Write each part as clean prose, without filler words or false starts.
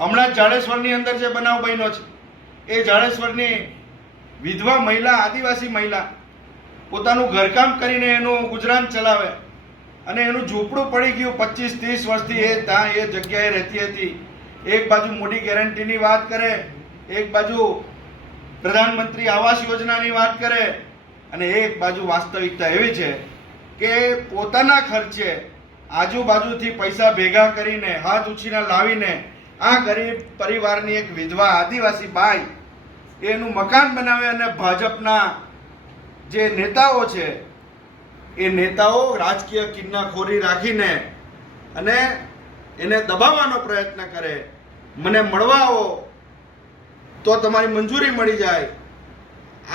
હમણાં જાડેશ્વરની અંદર જે બનાવ બન્યો છે એ જાડેશ્વરની વિધવા મહિલા, આદિવાસી મહિલા પોતાનું ઘરકામ કરીને એનું ગુજરાન ચલાવે અને એનું ઝૂંપડું પડી ગયું 25-30 વર્ષથી એ ત્યાં એ જગ્યાએ રહેતી હતી. એક બાજુ મોદી ગેરંટીની વાત કરે, એક બાજુ પ્રધાનમંત્રી આવાસ યોજનાની વાત કરે અને એક બાજુ વાસ્તવિકતા એવી છે કે પોતાના ખર્ચે આજુબાજુથી પૈસા ભેગા કરીને હાથ ઉછીના લાવીને આ ગરીબ પરિવારની એક વિધવા આદિવાસી બાઈ એનું મકાન બનાવે અને ભાજપના જે નેતાઓ છે એ નેતાઓ રાજકીય કિન્નાખોરી રાખીને અને એને દબાવવાનો પ્રયત્ન કરે. મને મળવા આવો તો તમારી મંજૂરી મળી જાય.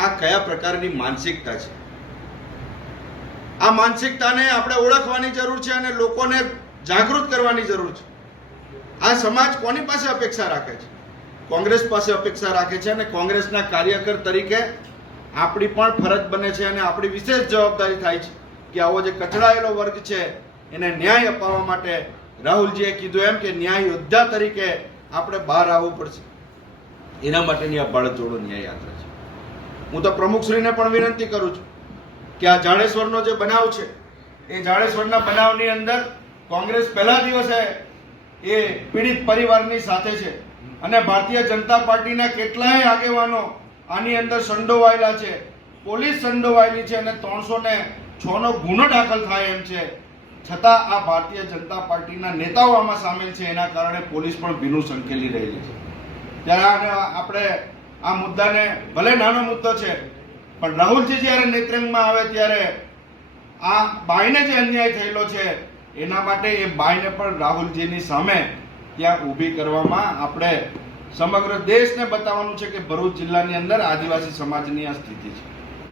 આ કયા પ્રકારની માનસિકતા છે? આ માનસિકતાને આપણે ઓળખવાની જરૂર છે અને લોકોને જાગૃત કરવાની જરૂર છે. આ સમાજ કોની પાસે અપેક્ષા રાખે છે? કોંગ્રેસ પાસે અપેક્ષા રાખે છે અને કોંગ્રેસના કાર્યકર તરીકે આપણી પણ ફરજ બને છે અને આપણી વિશેષ જવાબદારી થાય છે કે આવો જે કચડાયેલો વર્ગ છે એને ન્યાય અપાવવા માટે રાહુલજીએ કીધું એમ કે ન્યાય યોદ્ધા તરીકે આપણે બહાર આવવું પડશે. એના માટેની આ ભારત જોડો ન્યાય યાત્રા છે. હું તો પ્રમુખશ્રીને પણ વિનંતી કરું છું કે આ જાડેશ્વરનો જે બનાવ છે એ જાડેશ્વરના બનાવની અંદર કોંગ્રેસ પહેલા દિવસે એ પીડિત પરિવારની સાથે છે અને ભારતીય જનતા પાર્ટીના કેટલાય આગેવાનો આની અંદર સંડોવાયેલા છે. પોલીસ સંડોવાયેલી છે અને 306નો ગુનો દાખલ થાય એમ છે. છતાં આ ભારતીય જનતા પાર્ટીના નેતાઓ આમાં સામેલ છે. એના કારણે પોલીસ પણ ભીનું સંકેલી રહેલી છે. ત્યારે આપણે આ મુદ્દાને, ભલે નાનો મુદ્દો છે પણ રાહુલજી જ્યારે નેતૃત્વમાં આવે ત્યારે આ બાઈને જે અન્યાય થયેલો છે એના માટે એ બાઈને પણ રાહુલજીની સામે ત્યાં ઊભી કરવામાં આપણે સમગ્ર દેશને બતાવવાનું છે કે ભરૂચ જિલ્લાની અંદર આદિવાસી સમાજની આ સ્થિતિ છે.